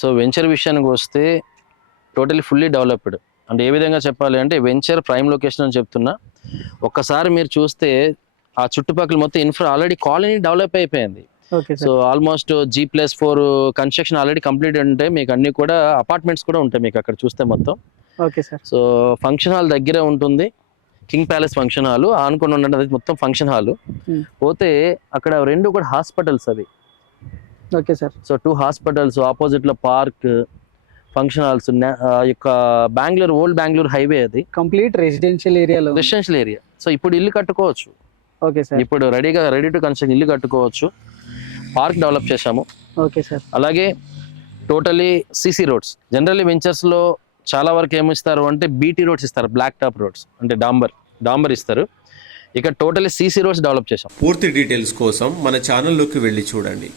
So venture విషయానికి వస్తే totally fully developed. అంటే ఏ విధంగా చెప్పాలి అంటే వెంచర్ ప్రైమ్ లొకేషన్ అని చెప్తున్నా. ఒక్కసారి మీరు చూస్తే ఆ చుట్టుపక్కల మొత్తం ఇన్ఫ్రా ఆల్రెడీ కాలనీ డెవలప్ అయిపోయింది. So almost G+4 construction already complete ఉంటే మీకు అన్ని కూడా అపార్ట్మెంట్స్ కూడా ఉంటాయి మీకు అక్కడ చూస్తే మొత్తం. Okay sir. So function hall దగ్గరే ఉంటుంది, కింగ్ ప్యాలెస్ ఫంక్షన్ హాల్ ఆనుకొని ఉండండి, అది మొత్తం ఫంక్షన్ హాల్. పోతే అక్కడ 2 కూడా హాస్పిటల్స్ అవి. Okay sir. So 2 hospitals, opposite లో పార్క్, ఫంక్షన్ హాల్స్, యొక్క బెంగళూరు ఓల్డ్ బెంగళూరు హైవే, అది కంప్లీట్ రెసిడెన్షియల్ ఏరియా. సో ఇప్పుడు ఇల్లు కట్టుకోవచ్చు. Okay sir. ఇప్పుడు రెడీ టు కన్స్ట్రక్షన్ ఇల్లు కట్టుకోవచ్చు. పార్క్ డెవలప్ చేశాము. Okay sir. అలాగే totally CC roads. Generally ventures లో చాలా వరకు ఏమిస్తారు అంటే BT రోడ్స్ ఇస్తారు, బ్లాక్ టాప్ రోడ్స్ అంటే డాంబర్ ఇస్తారు. ఇక్కడ టోటలీ CC రోడ్స్ డెవలప్ చేశాం. పూర్తి డీటెయిల్స్ కోసం మన ఛానల్లోకి వెళ్ళి చూడండి.